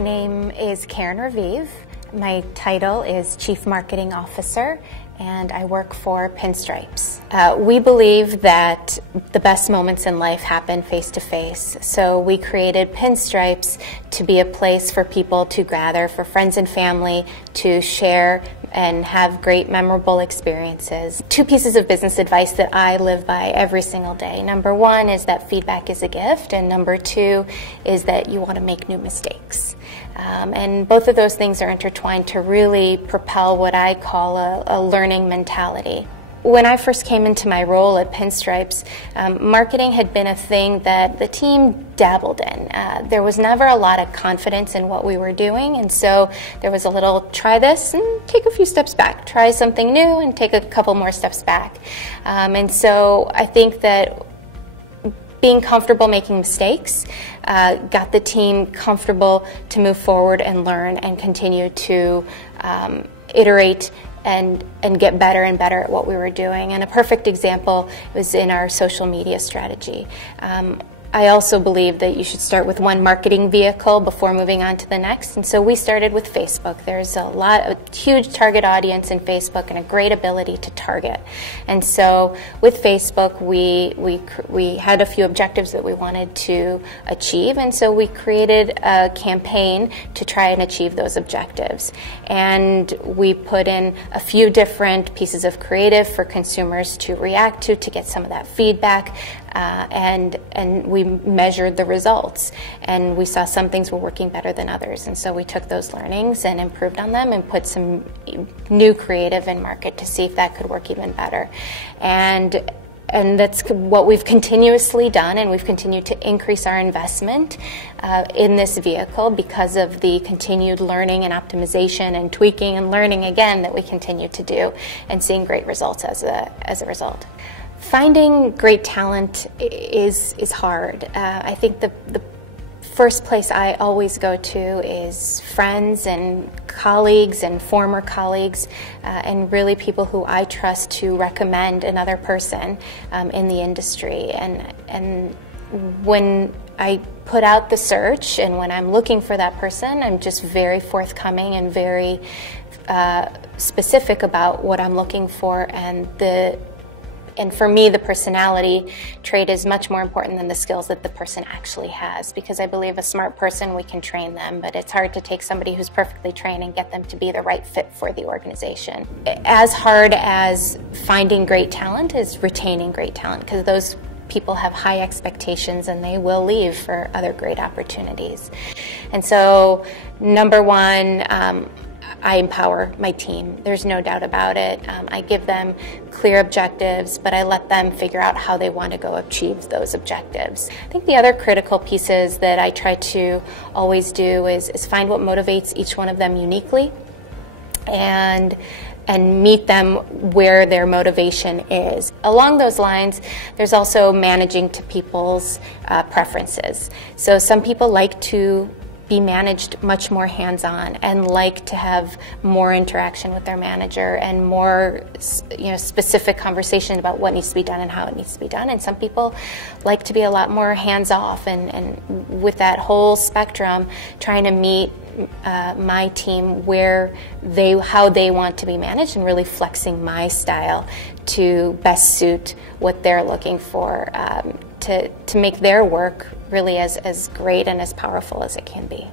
My name is Karen Raviv. My title is Chief Marketing Officer, and I work for Pinstripes. We believe that the best moments in life happen face-to-face, so we created Pinstripes to be a place for people to gather, for friends and family to share and have great memorable experiences. Two pieces of business advice that I live by every single day. Number one is that feedback is a gift, and number two is that you want to make new mistakes. And both of those things are intertwined to really propel what I call a learning mentality. When I first came into my role at Pinstripes, marketing had been a thing that the team dabbled in. There was never a lot of confidence in what we were doing, and so there was a little try this and take a few steps back, try something new and take a couple more steps back. And so I think that being comfortable making mistakes got the team comfortable to move forward and learn and continue to iterate and get better and better at what we were doing. And a perfect example was in our social media strategy. I also believe that you should start with one marketing vehicle before moving on to the next, and so we started with Facebook. There's a huge target audience in Facebook and a great ability to target. And so with Facebook, we had a few objectives that we wanted to achieve, and so we created a campaign to try and achieve those objectives. And we put in a few different pieces of creative for consumers to react to get some of that feedback. And we measured the results, and we saw some things were working better than others, and so we took those learnings and improved on them and put some new creative in market to see if that could work even better. And that's what we've continuously done, and we've continued to increase our investment in this vehicle because of the continued learning and optimization and tweaking and learning again that we continue to do, and seeing great results as a result. Finding great talent is hard. I think the first place I always go to is friends and colleagues and former colleagues, and really people who I trust to recommend another person in the industry. And when I put out the search and when I'm looking for that person, I'm just very forthcoming and very specific about what I'm looking for, and for me, the personality trait is much more important than the skills that the person actually has, because I believe a smart person, we can train them, but it's hard to take somebody who's perfectly trained and get them to be the right fit for the organization. As hard as finding great talent is retaining great talent, because those people have high expectations and they will leave for other great opportunities. And so, number one, I empower my team. There's no doubt about it. I give them clear objectives, but I let them figure out how they want to go achieve those objectives. I think the other critical pieces that I try to always do is find what motivates each one of them uniquely and meet them where their motivation is. Along those lines, there's also managing to people's preferences. So some people like to be managed much more hands-on and like to have more interaction with their manager and more specific conversation about what needs to be done and how it needs to be done. And some people like to be a lot more hands-off, and with that whole spectrum, trying to meet my team how they want to be managed, and really flexing my style to best suit what they're looking for, to make their work really as great and as powerful as it can be.